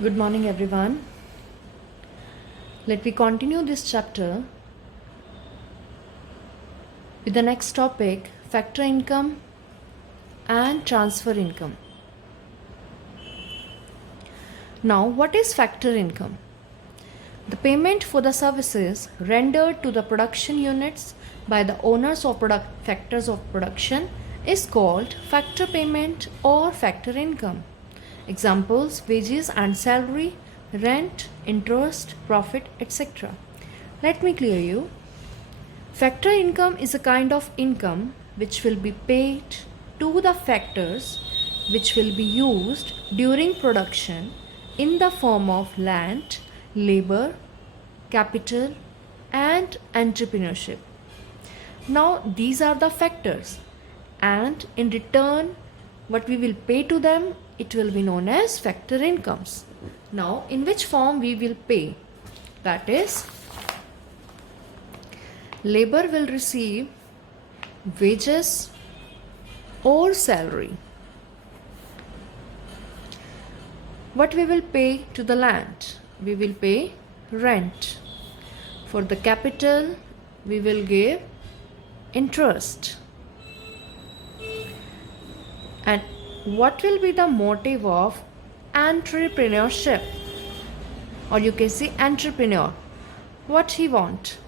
Good morning, everyone. Let me continue this chapter with the next topic, factor income and transfer income. Now, what is factor income? The payment for the services rendered to the production units by the owners of factors of production is called factor payment or factor income. Examples: wages and salary, rent, interest, profit, etc. Let me clear you. Factor income is a kind of income which will be paid to the factors which will be used during production in the form of land, labor, capital, and entrepreneurship. Now, these are the factors, and in return, what we will pay to them, it will be known as factor incomes. Now, in which form we will pay? That is, labor will receive wages or salary. What we will pay to the land? We will pay rent. For the capital, we will give interest. And what will be the motive of entrepreneurship? Or you can say entrepreneur. What he want?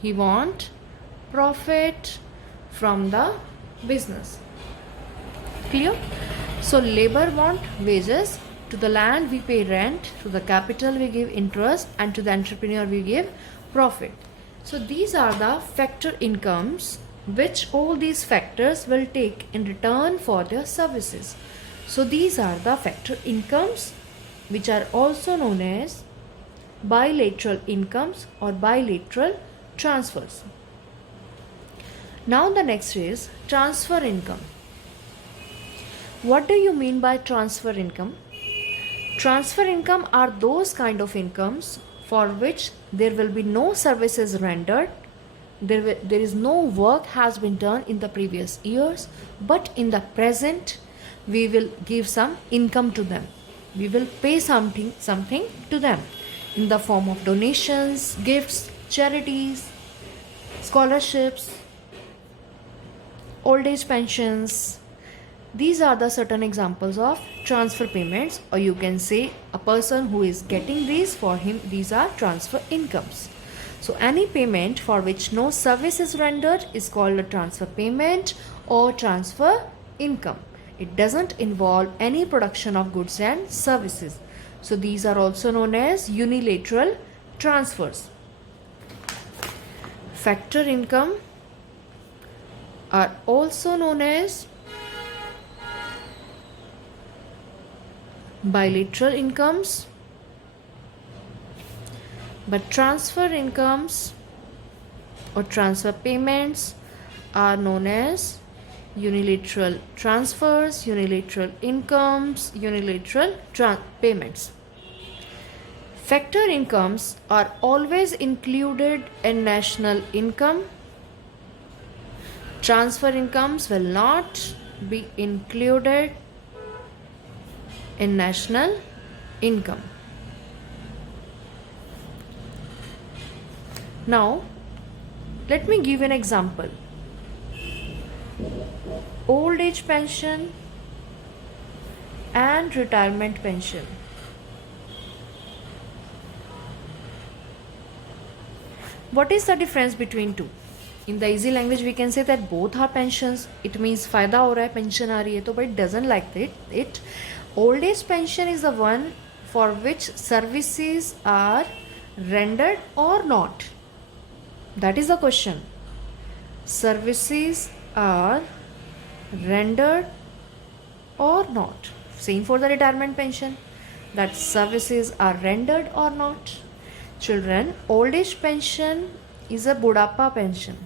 He want profit from the business. Clear? So labor want wages. To the land we pay rent. To the capital we give interest. And to the entrepreneur we give profit. So these are the factor incomes which all these factors will take in return for their services. So these are the factor incomes which are also known as bilateral incomes or bilateral transfers. Now the next is transfer income. What do you mean by transfer income? Transfer income are those kind of incomes for which there will be no services rendered. There is no work has been done in the previous years, but in the present we will give some income to them. We will pay something to them in the form of donations, gifts, charities, scholarships, old age pensions. These are the certain examples of transfer payments, or you can say a person who is getting these, for him these are transfer incomes. So any payment for which no service is rendered is called a transfer payment or transfer income. It doesn't involve any production of goods and services. So these are also known as unilateral transfers. Factor income are also known as bilateral incomes, but transfer incomes or transfer payments are known as unilateral transfers, unilateral incomes, unilateral payments. Factor incomes are always included in national income. Transfer incomes will not be included in national income. Now, let me give an example. Old age pension and retirement pension. What is the difference between two? In the easy language we can say that both are pensions. It means फायदा हो रहा है, pension आ रही है, तो but it doesn't like it. Old age pension is the one for which services are rendered or not. That is the question. Services are rendered or not. Same for the retirement pension, that services are rendered or not. Children, old age pension is a Budappa pension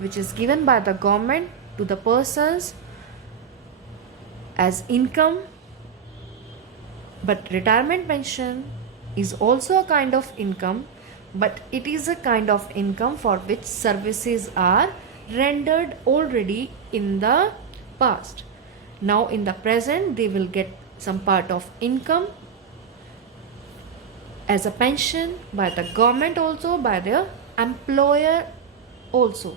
which is given by the government to the persons as income. But retirement pension is also a kind of income, but it is a kind of income for which services are rendered already in the past. Now in the present they will get some part of income as a pension by the government, also by their employer also.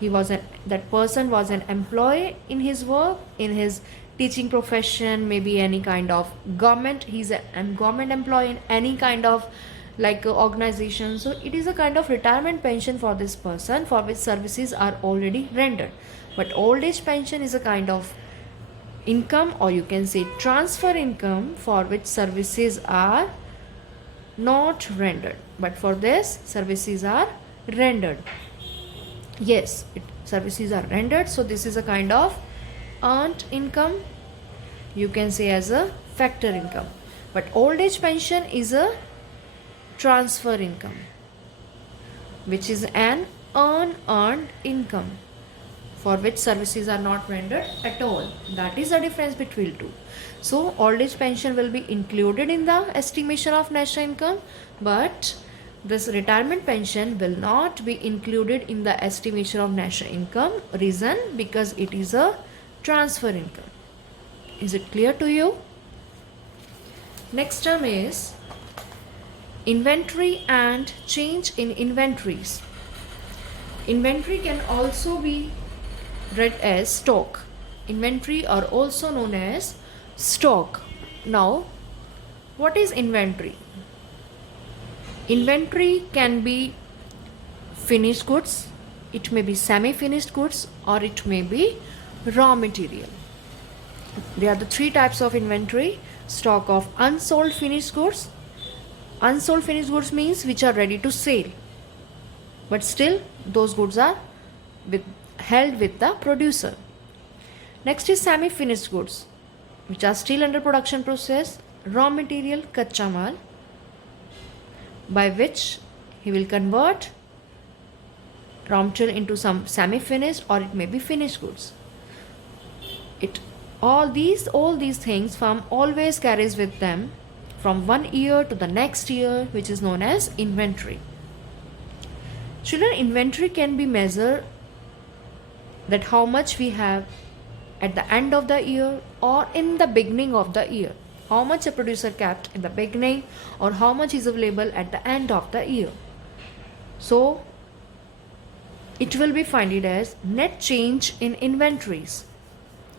That person was an employee in his work, in his teaching profession, maybe any kind of government. He's a government employee in any kind of like organization. So it is a kind of retirement pension for this person for which services are already rendered. But old age pension is a kind of income, or you can say transfer income, for which services are not rendered, but for this services are rendered. Yes, services are rendered. So this is a kind of earned income, you can say as a factor income. But old age pension is a transfer income, which is an unearned income for which services are not rendered at all. That is the difference between two. So old age pension will be included in the estimation of national income, but this retirement pension will not be included in the estimation of national income. Reason? Because it is a transfer income. Is it clear to you? Next term is inventory and change in inventories. Inventory can also be read as stock. Inventory are also known as stock. Now, what is inventory? Inventory can be finished goods, it may be semi-finished goods, or it may be raw material. There are the three types of inventory. Stock of unsold finished goods. Unsold finished goods means which are ready to sell, but still those goods are held with the producer. Next is semi-finished goods, which are still under production process. Raw material, kacha mal, by which he will convert raw material into some semi-finished, or it may be finished goods. All these things firm always carries with them from one year to the next year, which is known as inventory. Children, inventory can be measured, that how much we have at the end of the year or in the beginning of the year. How much a producer kept in the beginning, or how much is available at the end of the year. So it will be finded as net change in inventories.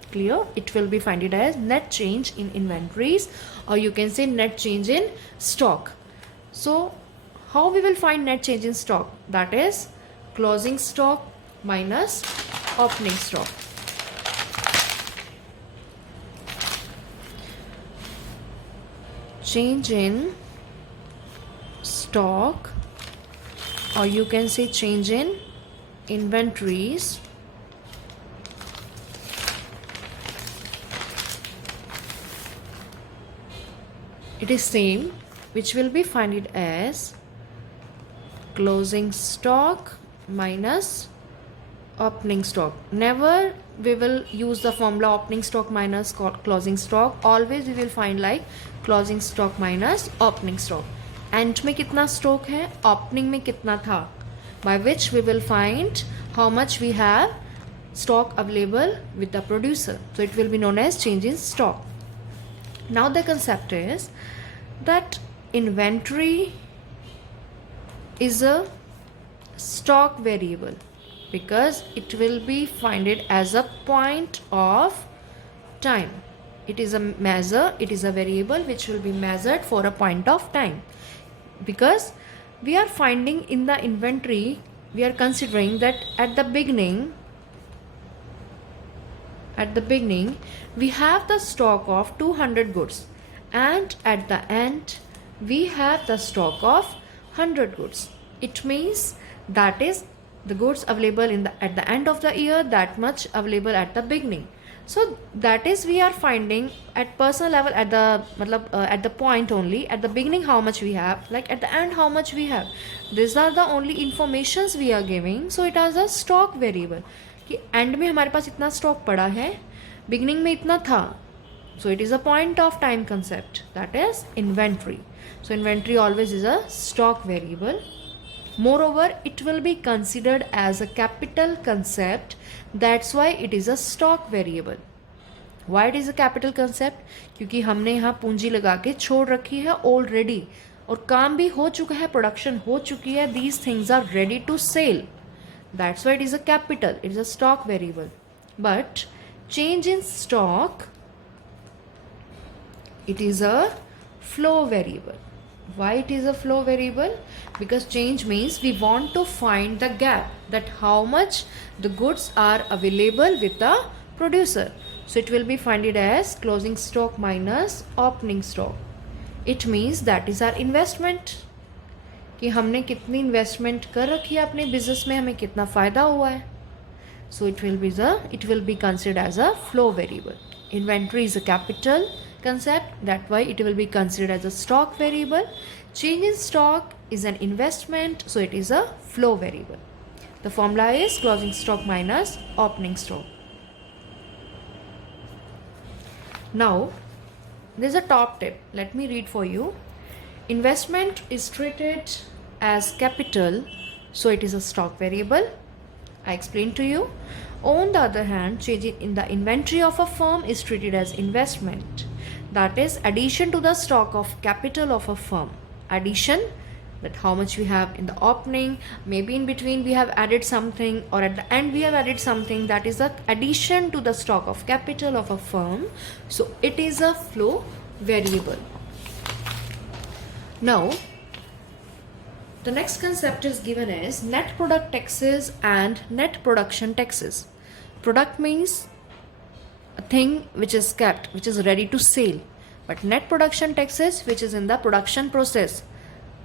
Clear? It will be finded as net change in inventories, or you can say net change in stock. So how we will find net change in stock? That is closing stock minus opening stock. Change in stock, or you can say change in inventories, it is same, which will be finded as closing stock minus opening stock. Never we will use the formula opening stock minus closing stock. Always we will find like closing stock minus opening stock. End में कितना stock है, opening में कितना था, by which we will find how much we have stock available with the producer. So it will be known as change in stock. Now the concept is that inventory is a stock variable, because it will be finded as a point of time. It is a measure, it is a variable which will be measured for a point of time, because we are finding in the inventory, we are considering that at the beginning we have the stock of 200 goods, and at the end we have the stock of 100 goods. It means that is the goods available at the end of the year, that much available at the beginning. So that is we are finding at personal level, at the point only, at the beginning how much we have, like at the end how much we have. These are the only informations we are giving. So it is a stock variable कि and में हमारे पास इतना stock पड़ा है, beginning में इतना था. So it is a point of time concept, that is inventory. So inventory always is a stock variable. Moreover, it will be considered as a capital concept. That's why it is a stock variable. Why it is a capital concept? क्योंकि हमने यहाँ पूंजी लगा के छोड़ रखी है already, और काम भी हो चुका है, प्रोडक्शन हो चुकी है, these things are ready to sell. That's why it is a capital, it is a stock variable. But change in stock, it is a flow variable. Why it is a flow variable? Because change means we want to find the gap, that how much the goods are available with the producer. So it will be find it as closing stock minus opening stock. It means that is our investment, कि हमने कितनी investment कर रखी है अपने business में, हमें कितना फ़ायदा हुआ है. So it will be considered as a flow variable. Inventory is a capital concept, that why it will be considered as a stock variable. Change in stock is an investment, so it is a flow variable. The formula is closing stock minus opening stock. Now there is a top tip, let me read for you. Investment is treated as capital, so it is a stock variable. I explained to you. On the other hand, changing in the inventory of a firm is treated as investment, that is addition to the stock of capital of a firm. Addition, that how much we have in the opening, maybe in between we have added something, or at the end we have added something, that is the addition to the stock of capital of a firm. So it is a flow variable. Now the next concept is given as net product taxes and net production taxes. Product means a thing which is kept, which is ready to sell, but net production taxes, which is in the production process,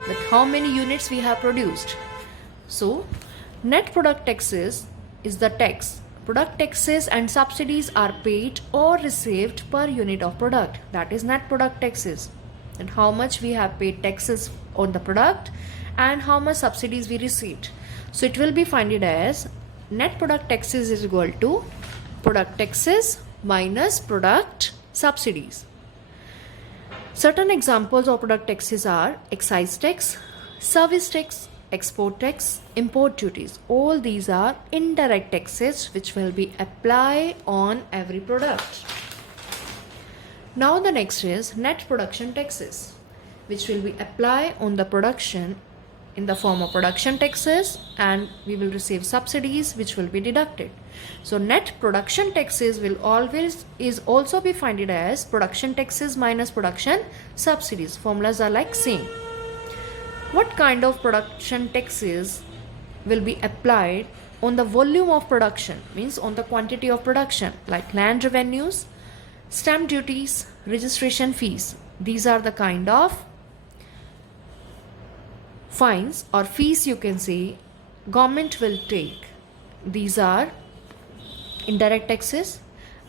that how many units we have produced. So net product taxes is the tax. Product taxes and subsidies are paid or received per unit of product, that is net product taxes, and how much we have paid taxes on the product and how much subsidies we received. So it will be find it as net product taxes is equal to product taxes minus product subsidies. Certain examples of product taxes are excise tax, service tax, export tax, import duties. All these are indirect taxes which will be applied on every product. Now the next is net production taxes, which will be applied on the production in the form of production taxes, and we will receive subsidies which will be deducted. So net production taxes will always is also be finded as production taxes minus production subsidies. Formulas are like same. What kind of production taxes will be applied on the volume of production, means on the quantity of production, like land revenues, stamp duties, registration fees. These are the kind of fines or fees, you can say, government will take. These are indirect taxes,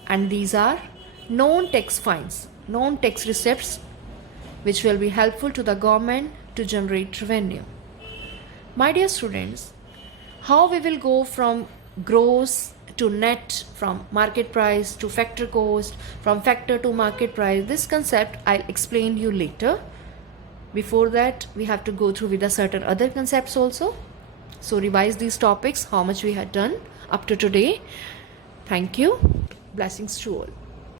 and these are non-tax fines, non-tax receipts, which will be helpful to the government to generate revenue. My dear students, how we will go from gross to net, from market price to factor cost, from factor to market price, this concept I'll explain you later. Before that, we have to go through with the certain other concepts also. So revise these topics, how much we had done up to today. Thank you. Blessings to all.